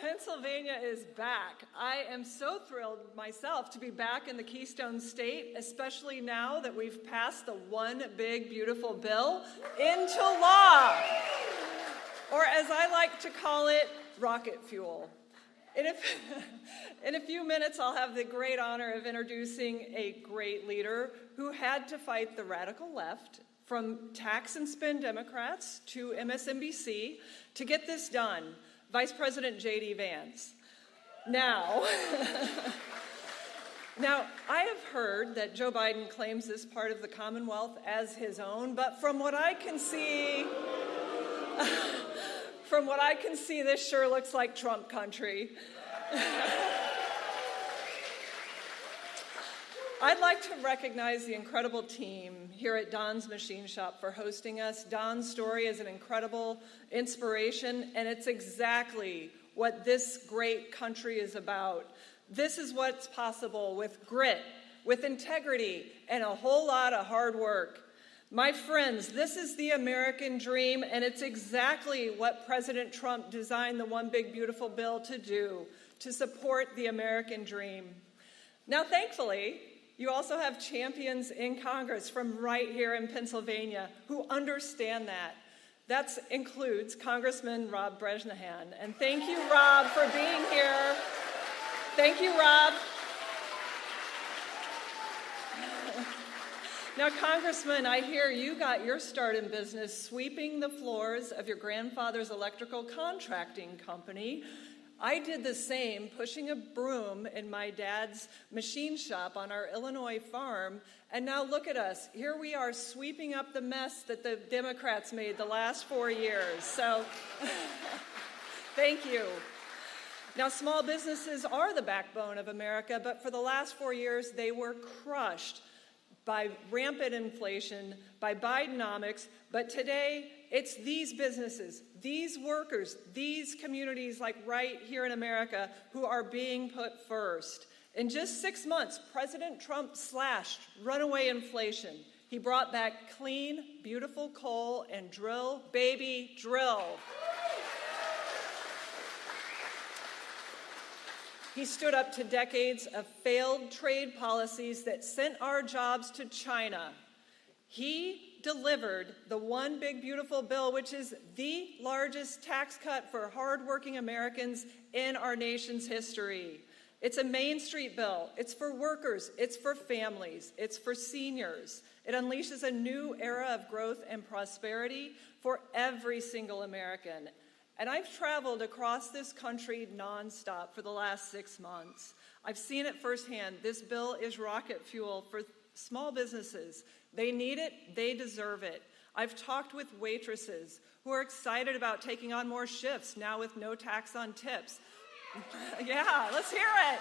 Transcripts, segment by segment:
Pennsylvania is back. I am so thrilled myself to be back in the Keystone State, especially now that we've passed the One Big Beautiful Bill into law, or as I like to call it, rocket fuel. In a few minutes, I'll have the great honor of introducing a great leader who had to fight the radical left, from tax and spend Democrats to MSNBC, to get this done. Vice President JD Vance. Now, I have heard that Joe Biden claims this part of the Commonwealth as his own, but from what I can see, this sure looks like Trump country. I'd like to recognize the incredible team here at Don's Machine Shop for hosting us. Don's story is an incredible inspiration, and it's exactly what this great country is about. This is what's possible with grit, with integrity, and a whole lot of hard work. My friends, this is the American dream, and it's exactly what President Trump designed the One Big Beautiful Bill to do, to support the American dream. Now, thankfully, you also have champions in Congress from right here in Pennsylvania who understand that. That includes Congressman Rob Bresnahan. And thank you, Rob, for being here. Thank you, Rob. Now, Congressman, I hear you got your start in business sweeping the floors of your grandfather's electrical contracting company. I did the same, pushing a broom in my dad's machine shop on our Illinois farm, and now look at us. Here we are sweeping up the mess that the Democrats made the last 4 years. So, thank you. Now, small businesses are the backbone of America, but for the last 4 years, they were crushed by rampant inflation, by Bidenomics, but today, it's these businesses, these workers, these communities like right here in America who are being put first. In just 6 months, President Trump slashed runaway inflation. He brought back clean, beautiful coal and drill, baby, drill. He stood up to decades of failed trade policies that sent our jobs to China. He delivered the One Big Beautiful Bill, which is the largest tax cut for hardworking Americans in our nation's history. It's a Main Street bill. It's for workers. It's for families. It's for seniors. It unleashes a new era of growth and prosperity for every single American. And I've traveled across this country nonstop for the last 6 months. I've seen it firsthand. This bill is rocket fuel for small businesses. They need it, they deserve it. I've talked with waitresses who are excited about taking on more shifts now with no tax on tips. Yeah, let's hear it.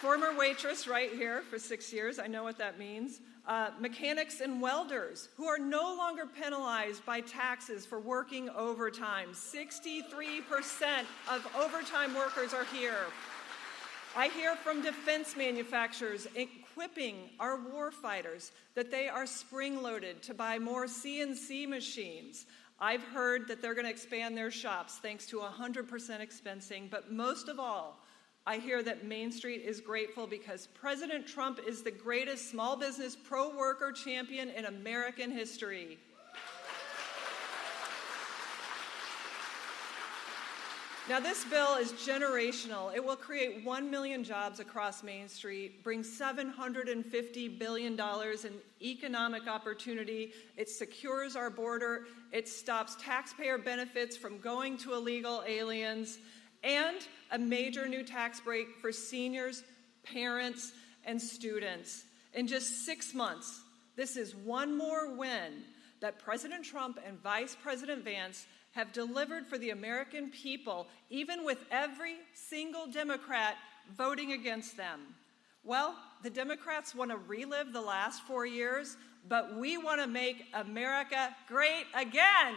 Former waitress right here for 6 years, I know what that means. Mechanics and welders who are no longer penalized by taxes for working overtime. 63% of overtime workers are here. I hear from defense manufacturers equipping our warfighters that they are spring-loaded to buy more CNC machines. I've heard that they're going to expand their shops thanks to 100% expensing, but most of all, I hear that Main Street is grateful because President Trump is the greatest small business pro-worker champion in American history. Now, this bill is generational. It will create 1 million jobs across Main Street, bring $750 billion in economic opportunity. It secures our border. It stops taxpayer benefits from going to illegal aliens, and a major new tax break for seniors, parents, and students. In just 6 months, this is one more win that President Trump and Vice President Vance have delivered for the American people, even with every single Democrat voting against them. Well, the Democrats want to relive the last 4 years, but we want to make America great again.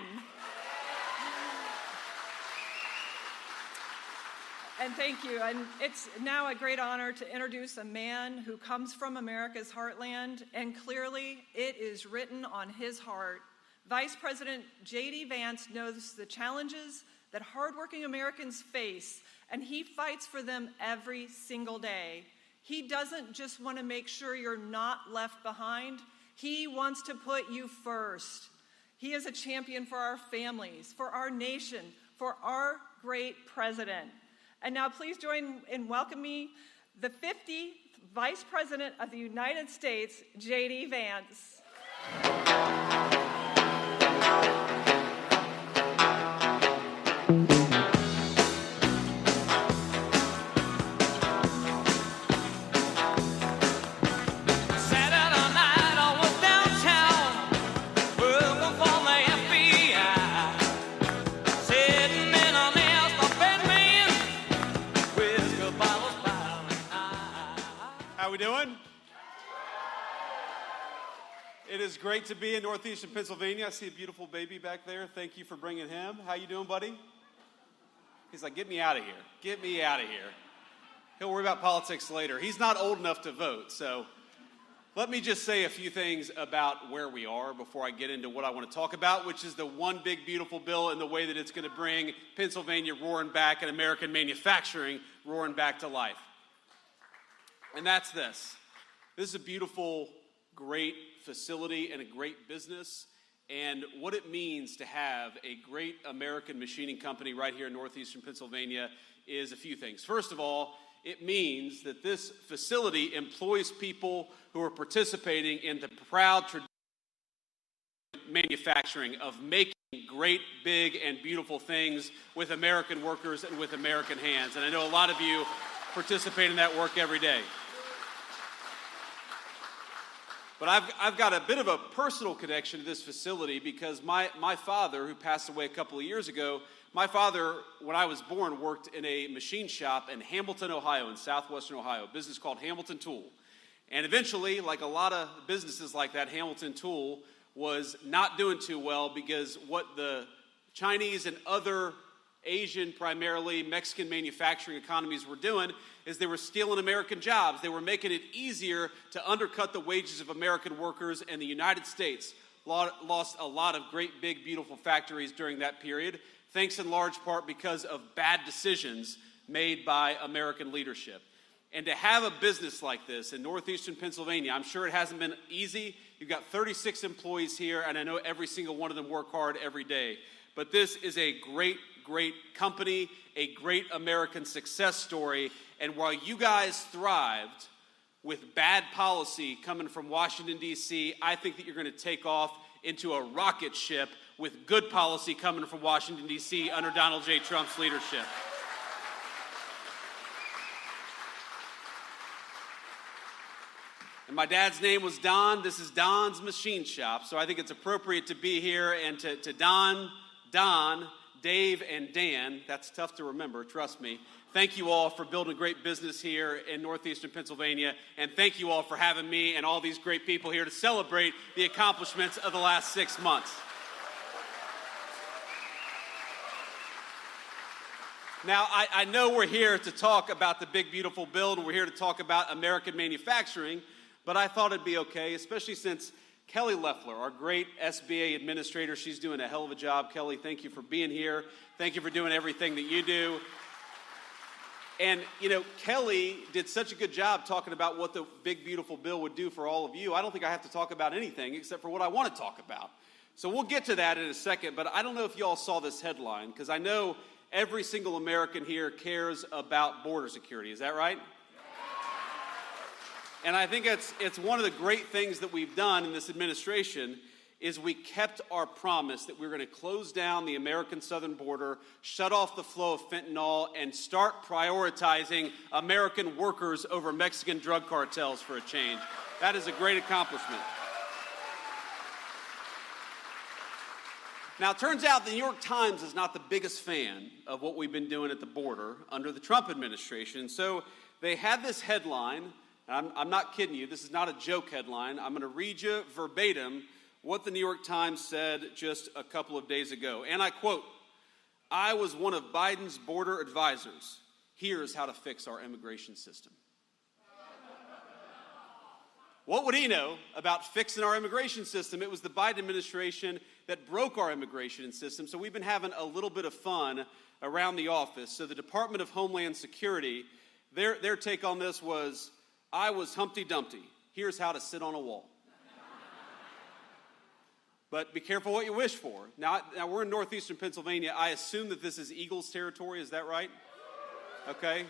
And thank you. And it's now a great honor to introduce a man who comes from America's heartland, and clearly it is written on his heart. Vice President JD Vance knows the challenges that hardworking Americans face, and he fights for them every single day. He doesn't just want to make sure you're not left behind. He wants to put you first. He is a champion for our families, for our nation, for our great president. And now please join in welcoming the 50th Vice President of the United States, JD Vance. How we doing? It is great to be in northeastern Pennsylvania. I see a beautiful baby back there. Thank you for bringing him. How you doing, buddy? He's like, get me out of here. Get me out of here. He'll worry about politics later. He's not old enough to vote, so let me just say a few things about where we are before I get into what I want to talk about, which is the one big, beautiful bill and the way that it's going to bring Pennsylvania roaring back and American manufacturing roaring back to life. And that's this. This is a beautiful, great facility and a great business. And what it means to have a great American machining company right here in northeastern Pennsylvania is a few things. First of all, it means that this facility employs people who are participating in the proud tradition of manufacturing, of making great, big, and beautiful things with American workers and with American hands. And I know a lot of you participate in that work every day. But I've got a bit of a personal connection to this facility because my father, who passed away a couple of years ago, my father, when I was born, worked in a machine shop in Hamilton, Ohio, in southwestern Ohio, a business called Hamilton Tool. And eventually, like a lot of businesses like that, Hamilton Tool was not doing too well because what the Chinese and other Asian, primarily Mexican manufacturing economies were doing is they were stealing American jobs. They were making it easier to undercut the wages of American workers, and the United States lost a lot of great, big, beautiful factories during that period, thanks in large part because of bad decisions made by American leadership. And to have a business like this in northeastern Pennsylvania, I'm sure it hasn't been easy. You've got 36 employees here, and I know every single one of them work hard every day. But this is a great, great company, a great American success story. And while you guys thrived with bad policy coming from Washington, D.C., I think that you're going to take off into a rocket ship with good policy coming from Washington, D.C. under Donald J. Trump's leadership. And my dad's name was Don. This is Don's Machine Shop, so I think it's appropriate to be here and to Don, Dave, and Dan. That's tough to remember, trust me. Thank you all for building a great business here in northeastern Pennsylvania, and thank you all for having me and all these great people here to celebrate the accomplishments of the last 6 months. Now, I know we're here to talk about the big, beautiful bill, and we're here to talk about American manufacturing, but I thought it'd be okay, especially since Kelly Loeffler, our great SBA administrator, she's doing a hell of a job. Kelly, thank you for being here. Thank you for doing everything that you do. And, you know, Kelly did such a good job talking about what the big, beautiful bill would do for all of you. I don't think I have to talk about anything except for what I want to talk about. So we'll get to that in a second, but I don't know if you all saw this headline, because I know every single American here cares about border security. Is that right? And I think it's one of the great things that we've done in this administration is we kept our promise that we were going to close down the American southern border, shut off the flow of fentanyl, and start prioritizing American workers over Mexican drug cartels for a change. That is a great accomplishment. Now, it turns out the New York Times is not the biggest fan of what we've been doing at the border under the Trump administration. So they had this headline, and I'm not kidding you, this is not a joke headline. I'm going to read you verbatim what the New York Times said just a couple of days ago. And I quote, "I was one of Biden's border advisors. Here's how to fix our immigration system." What would he know about fixing our immigration system? It was the Biden administration that broke our immigration system. So we've been having a little bit of fun around the office. So the Department of Homeland Security, their take on this was, I was Humpty Dumpty. Here's how to sit on a wall. But be careful what you wish for. Now we're in northeastern Pennsylvania. I assume that this is Eagles territory. Is that right? Okay.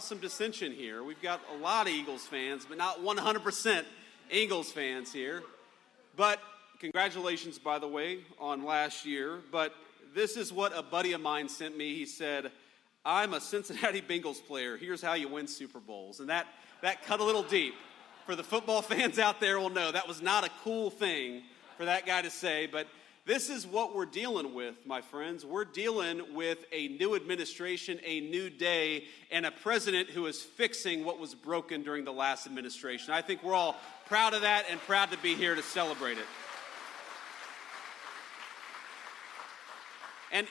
Some dissension here. We've got a lot of Eagles fans, but not 100% Eagles fans here. But congratulations, by the way, on last year. But this is what a buddy of mine sent me. He said, I'm a Cincinnati Bengals player. Here's how you win Super Bowls. And that cut a little deep. For the football fans out there will know that was not a cool thing for that guy to say. But this is what we're dealing with, my friends. We're dealing with a new administration, a new day, and a president who is fixing what was broken during the last administration. I think we're all proud of that and proud to be here to celebrate it.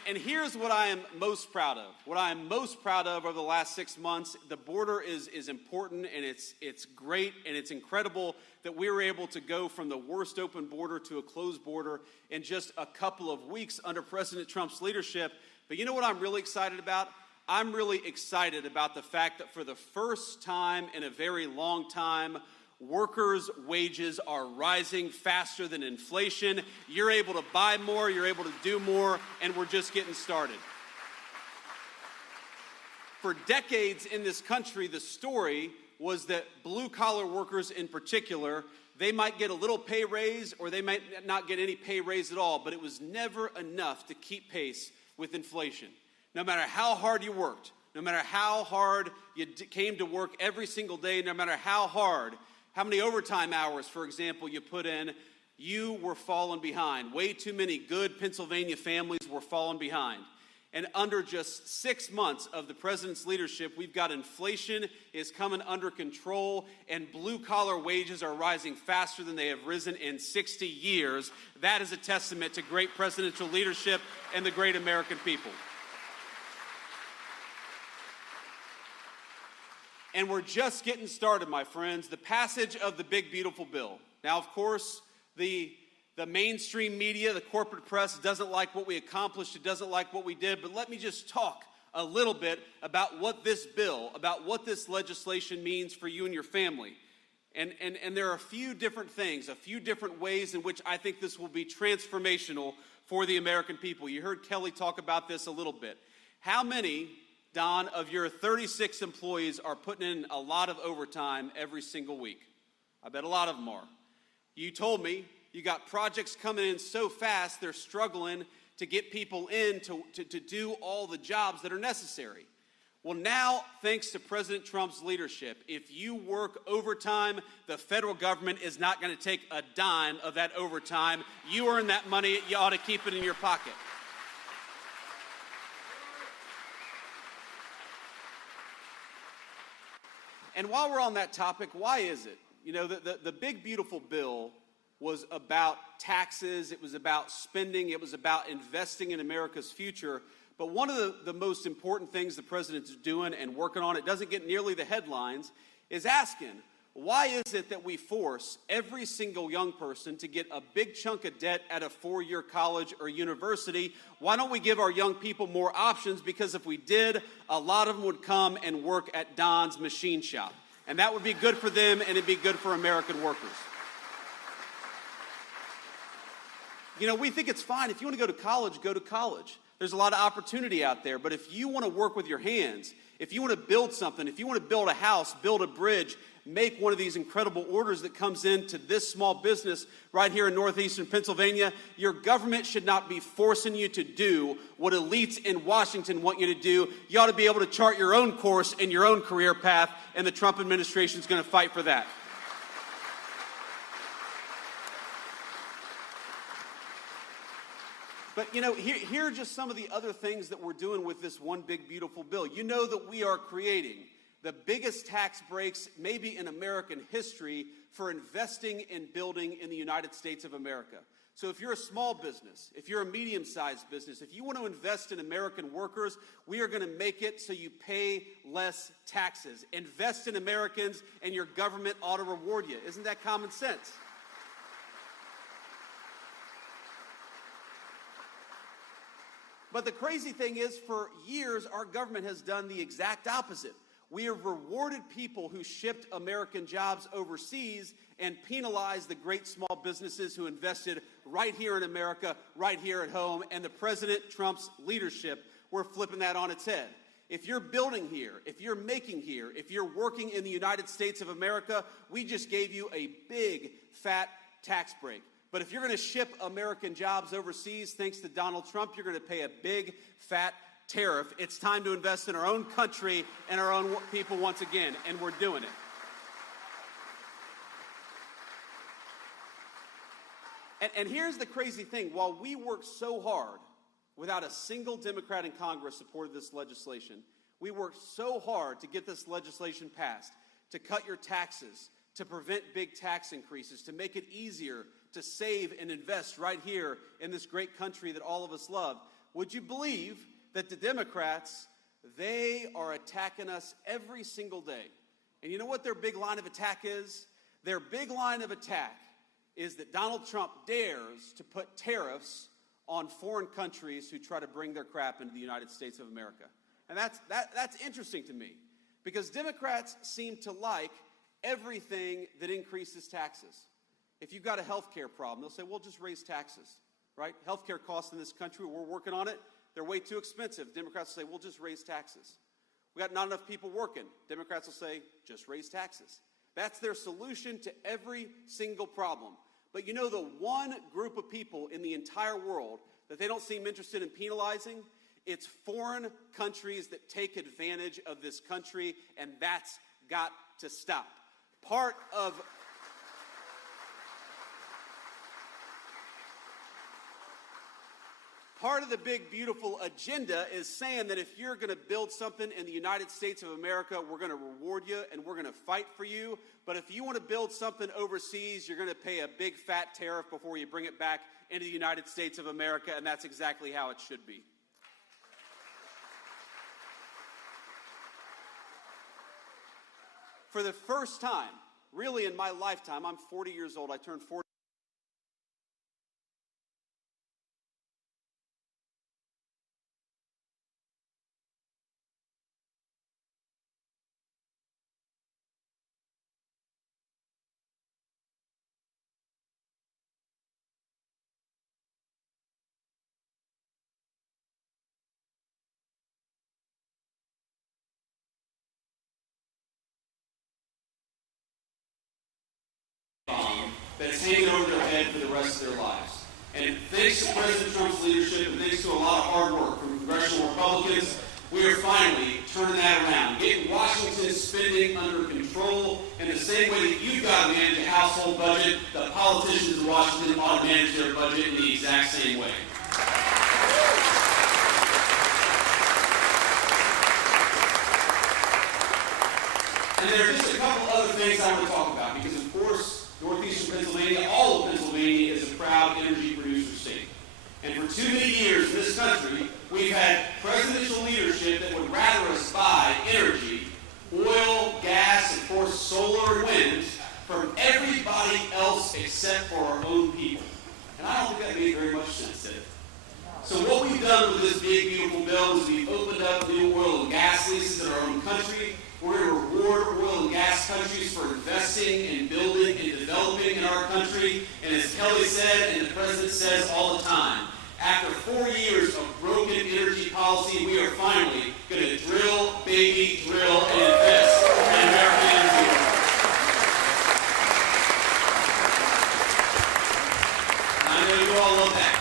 And here's what I am most proud of. What I am most proud of over the last 6 months, the border is important, and it's great, and it's incredible that we were able to go from the worst open border to a closed border in just a couple of weeks under President Trump's leadership. But you know what I'm really excited about? I'm really excited about the fact that for the first time in a very long time, workers' wages are rising faster than inflation. You're able to buy more, you're able to do more, and we're just getting started. For decades in this country, the story was that blue-collar workers in particular, they might get a little pay raise or they might not get any pay raise at all, but it was never enough to keep pace with inflation. No matter how hard you worked, no matter how hard you came to work every single day, no matter how many overtime hours, for example, you put in, you were falling behind. Way too many good Pennsylvania families were falling behind. And under just 6 months of the president's leadership, we've got inflation is coming under control, and blue-collar wages are rising faster than they have risen in 60 years. That is a testament to great presidential leadership and the great American people. And we're just getting started, my friends. The passage of the big, beautiful bill. Now, of course, the mainstream media, the corporate press, doesn't like what we accomplished. It doesn't like what we did. But let me just talk a little bit about what this bill, about what this legislation means for you and your family. And there are a few different things, a few different ways in which I think this will be transformational for the American people. You heard Kelly talk about this a little bit. How many, Don, of your 36 employees are putting in a lot of overtime every single week? I bet a lot of them are. You told me you got projects coming in so fast they're struggling to get people in to do all the jobs that are necessary. Well, now, thanks to President Trump's leadership, if you work overtime, the federal government is not going to take a dime of that overtime. You earn that money, you ought to keep it in your pocket. And while we're on that topic, why is it? You know, the big, beautiful bill was about taxes, it was about spending, it was about investing in America's future. But one of the most important things the president's doing and working on, it doesn't get nearly the headlines, is asking, why is it that we force every single young person to get a big chunk of debt at a 4-year college or university? Why don't we give our young people more options? Because if we did, a lot of them would come and work at Don's machine shop. And that would be good for them, and it'd be good for American workers. You know, we think it's fine. If you want to go to college, go to college. There's a lot of opportunity out there. But if you want to work with your hands, if you want to build something, if you want to build a house, build a bridge, make one of these incredible orders that comes into this small business right here in northeastern Pennsylvania, your government should not be forcing you to do what elites in Washington want you to do. You ought to be able to chart your own course and your own career path, and the Trump administration is going to fight for that. But, you know, here are just some of the other things that we're doing with this one big, beautiful bill. You know that we are creating the biggest tax breaks maybe in American history for investing in building in the United States of America. So if you're a small business, if you're a medium-sized business, if you want to invest in American workers, we are going to make it so you pay less taxes. Invest in Americans and your government ought to reward you. Isn't that common sense? But the crazy thing is, for years, our government has done the exact opposite. We have rewarded people who shipped American jobs overseas and penalized the great small businesses who invested right here in America, right here at home. And the President Trump's leadership, we're flipping that on its head. If you're building here, if you're making here, if you're working in the United States of America, we just gave you a big, fat tax break. But if you're going to ship American jobs overseas, thanks to Donald Trump, you're going to pay a big, fat tariff. It's time to invest in our own country and our own people once again, and we're doing it. And here's the crazy thing. While we worked so hard, without a single Democrat in Congress supported this legislation, we worked so hard to get this legislation passed, to cut your taxes, to prevent big tax increases, to make it easier to save and invest right here in this great country that all of us love. Would you believe that the Democrats, they are attacking us every single day? And you know what their big line of attack is? Their big line of attack is that Donald Trump dares to put tariffs on foreign countries who try to bring their crap into the United States of America. And that's interesting to me, because Democrats seem to like everything that increases taxes. If you've got a health care problem, they'll say, well, just raise taxes, right? Health care costs in this country, we're working on it. They're way too expensive. Democrats will say, well, just raise taxes. We got not enough people working. Democrats will say, just raise taxes. That's their solution to every single problem. But you know, the one group of people in the entire world that they don't seem interested in penalizing, it's foreign countries that take advantage of this country, and that's got to stop. Part of the big, beautiful agenda is saying that if you're going to build something in the United States of America, we're going to reward you and we're going to fight for you. But if you want to build something overseas, you're going to pay a big, fat tariff before you bring it back into the United States of America, and that's exactly how it should be. For the first time, really in my lifetime, I'm 40 years old, I turned 40. That's hanging over their head for the rest of their lives. And thanks to President Trump's leadership and thanks to a lot of hard work from congressional Republicans, we are finally turning that around, getting Washington's spending under control in the same way that you've got to manage a household budget. The politicians in Washington ought to manage their budget in the exact same way. And there are just a couple other things I want to talk about, because of course, northeastern Pennsylvania, all of Pennsylvania, is a proud energy producer state. And for too many years in this country, we've had presidential leadership that would rather us buy energy, oil, gas, of course, solar and wind, from everybody else except for our own people. And I don't think that made very much sense, did it? So what we've done with this big, beautiful bill is we've opened up new oil and gas leases in our own country. We're going to reward oil and gas countries for investing and building and developing in our country. And as Kelly said, and the President says all the time, after 4 years of broken energy policy, we are finally going to drill, baby, drill, and invest in American energy. I know you all love that.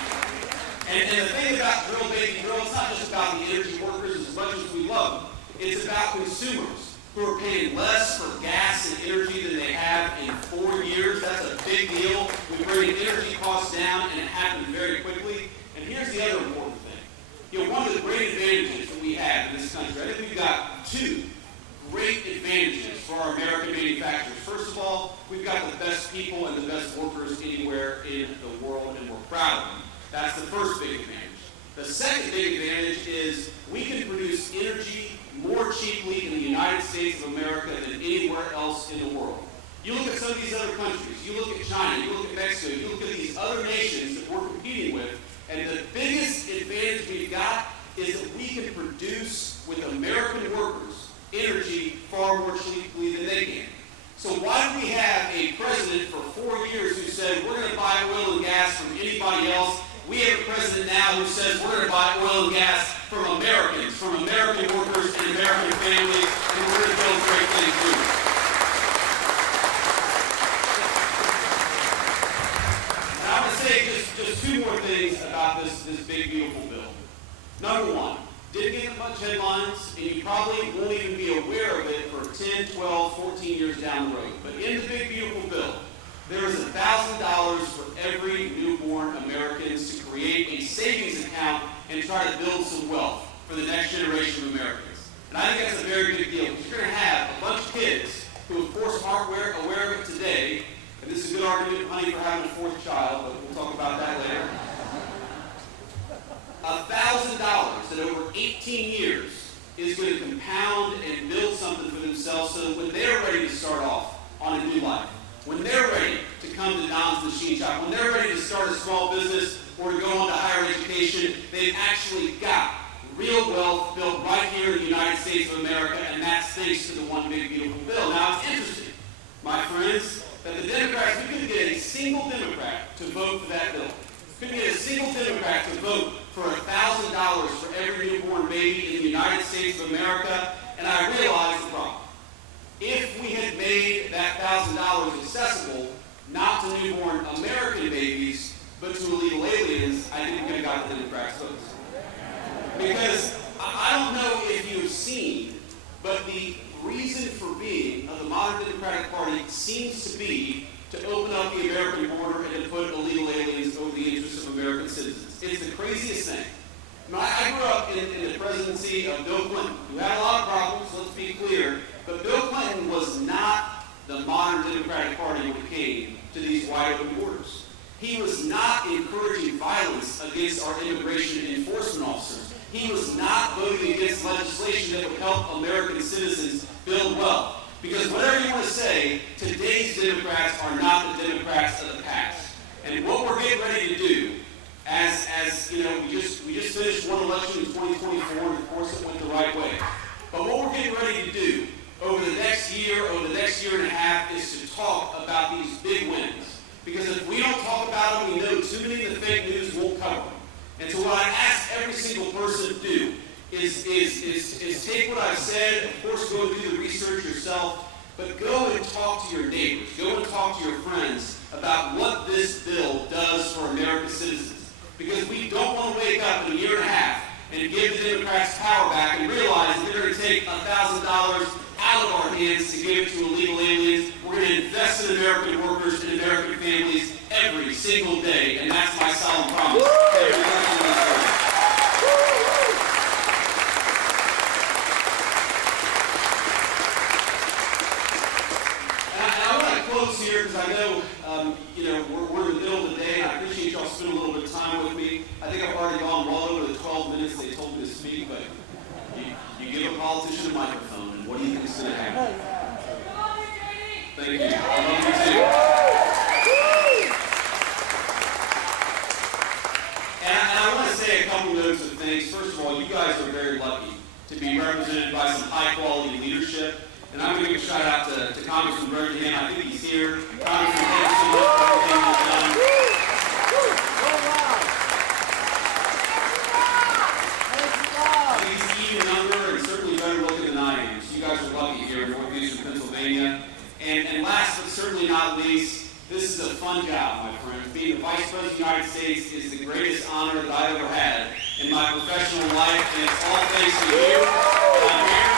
And the thing about drill, baby, drill, it's not just about the energy workers as much as we love them. It's about consumers who are paying less for gas and energy than they have in 4 years. That's a big deal. We bring energy costs down, and it happened very quickly. And here's the other important thing. You know, one of the great advantages that we have in this country, I think we've got two great advantages for our American manufacturers. First of all, we've got the best people and the best workers anywhere in the world, and we're proud of them. That's the first big advantage. The second big advantage is we can produce energy more cheaply in the United States of America than anywhere else in the world. You look at some of these other countries, you look at China, you look at Mexico, you look at these other nations that we're competing with, and the biggest advantage we've got we can produce with American workers energy far more cheaply than they can. So why do we have a president for 4 years who said we're going to buy oil and gas from anybody else? We have a president now who says we're going to buy oil and gas from Americans, from American workers and American families, and we're going to build great things too. Now I'm going to say just two more things about this big, beautiful bill. Number one, didn't get much headlines, and you probably won't even be aware of it for 10, 12, 14 years down the road. But in the big, beautiful bill, there is $1,000 for every newborn Americans to create a savings account and try to build some wealth for the next generation of Americans. And I think that's a very big deal, because you're going to have a bunch of kids who, of course, aren't aware of it today. And this is a good argument, honey, for having a fourth child, but we'll talk about that later. $1,000 that over 18 years is going to compound and build something for themselves, so that when they're ready to start off on a new life, when they're ready to come to Don's Machine Shop, when they're ready to start a small business or to go on to higher education, they've actually got real wealth built right here in the United States of America, and that's thanks to the one big, beautiful bill. Now, it's interesting, my friends, that the Democrats, we couldn't get a single Democrat to vote for that bill. Couldn't get a single Democrat to vote for $1,000 for every newborn baby in the United States of America, and I realized the problem. If we had made that $1,000 accessible, not to newborn American babies, but to illegal aliens, I think we could have got the Democrats' votes. Because I don't know if you've seen, but the reason for being of the modern Democratic Party seems to be to open up the American border and to put illegal aliens over the interests of American citizens. It's the craziest thing. I grew up in the presidency of Bill Clinton, who had a lot of problems, let's be clear, but Bill Clinton was not the modern Democratic Party when it came to these wide open borders. He was not encouraging violence against our immigration enforcement officers. He was not voting against legislation that would help American citizens build wealth. Because whatever you want to say, today's Democrats are not the Democrats of the past. And what we're getting ready to do, as you know, we just finished one election in 2024, and of course it went the right way. But what we're getting ready to do over the next year and a half, is to talk about these big wins. Because if we don't talk about them, we know too many of the fake news won't cover them. And so what I ask every single person to do is take what I've said, of course go and do the research yourself, but go and talk to your neighbors, go and talk to your friends about what this bill does for American citizens. Because we don't want to wake up in a year and a half and give the Democrats power back and realize they're going to take $1,000 out of our hands to give it to illegal aliens. We're going to invest in American workers and American families every single day, and that's my solemn promise. Here, because I know, we're in the middle of the day, and I appreciate y'all spending a little bit of time with me. I think I've already gone well over the 12 minutes they told me to speak, but you give a politician a microphone, and what do you think is going to happen? Thank you. I love you too. And I want to say a couple notes of things. First of all, you guys are very lucky to be represented by some high-quality leadership. And I'm going to give a shout out to Congressman Birmingham. I think he's here. Congressman, thank you so much for everything you've done. I think he's even younger and certainly better looking than I am. So you guys are lucky here in Northeastern Pennsylvania. And last but certainly not least, this is a fun job, my friends. Being the Vice President of the United States is the greatest honor that I've ever had in my professional life, and it's all thanks to you. I'm here.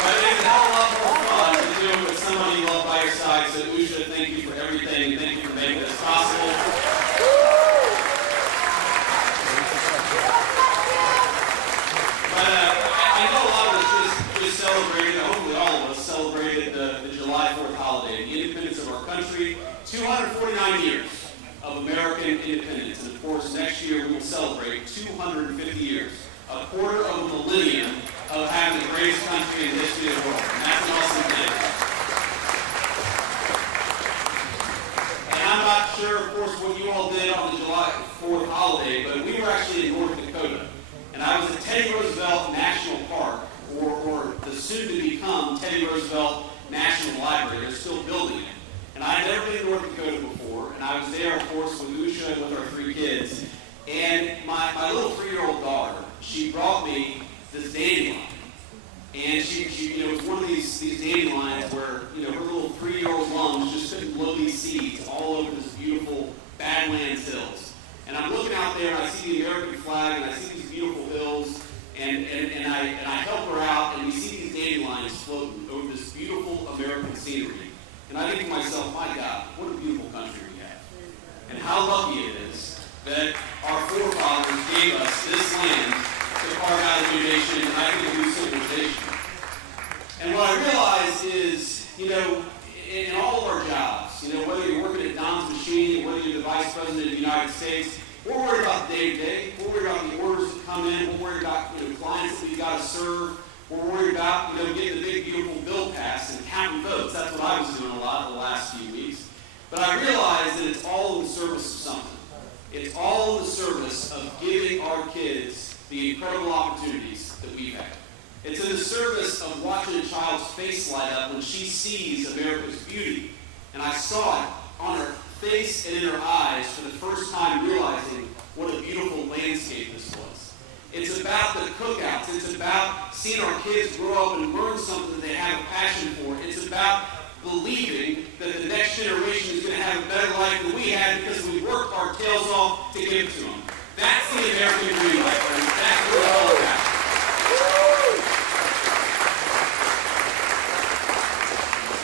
But it is a hell of a lot more fun to do it with somebody you love by your side. So, Usha, thank you for everything, and thank you for making this possible. But I know a lot of us just celebrated, hopefully all of us celebrated the July 4th holiday, the independence of our country, 249 years of American independence. And of course, next year we will celebrate 250 years, a quarter of a millennium of having the greatest country in the history of the world. And that's an awesome thing. And I'm not sure, of course, what you all did on the July 4th holiday, but we were actually in North Dakota. And I was at Teddy Roosevelt National Park, or the soon-to-become Teddy Roosevelt National Library. They're still building it. And I had never been to North Dakota before, and I was there, of course, with Usha and with our 3 kids. And my little 3-year-old daughter, she brought me this dandelion. And she it was one of these dandelions where, her little 3-year-old lungs just couldn't blow these seeds all over this beautiful Badlands hills. And I'm looking out there, and I see the American flag, and I see these beautiful hills, and I help her out, and we see these dandelions floating over this beautiful American scenery. And I think to myself, my God, what a beautiful country we have. And how lucky it is that our forefathers gave us this land to carve out a new nation, and I think a new civilization. And what I realize is, in all of our jobs, whether you're working at Don's Machine, or whether you're the Vice President of the United States, we're worried about the day-to-day. We're worried about the orders that come in. We're worried about clients that we've got to serve. We're worried about getting the big, beautiful bill passed and counting votes. That's what I was doing a lot the last few weeks. But I realize that it's all in the service of something. It's all in the service of giving our kids the incredible opportunities that we've had. It's in the service of watching a child's face light up when she sees America's beauty. And I saw it on her face and in her eyes for the first time, realizing what a beautiful landscape this was. It's about the cookouts. It's about seeing our kids grow up and learn something that they have a passion for. It's about believing that the next generation is going to have a better life than we had because we worked our tails off to give it to them. That's the American dream, my friends. That's what it's all about.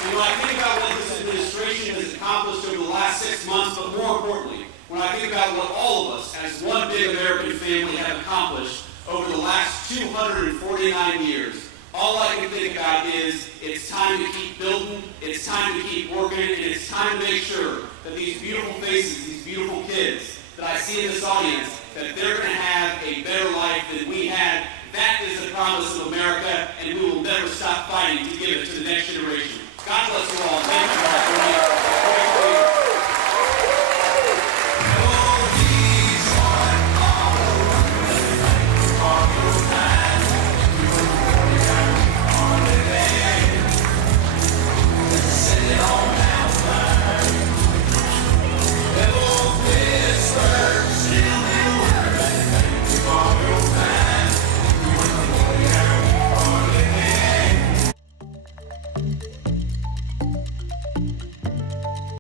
And when I think about what this administration has accomplished over the last 6 months, but more importantly, when I think about what all of us as one big American family have accomplished over the last 249 years, all I can think about is it's time to keep building, it's time to keep working, and it's time to make sure that these beautiful faces, these beautiful kids that I see in this audience, that they're going to have a better life than we had. That is the promise of America, and we will never stop fighting to give it to the next generation. God bless you all. Thank you all for being here.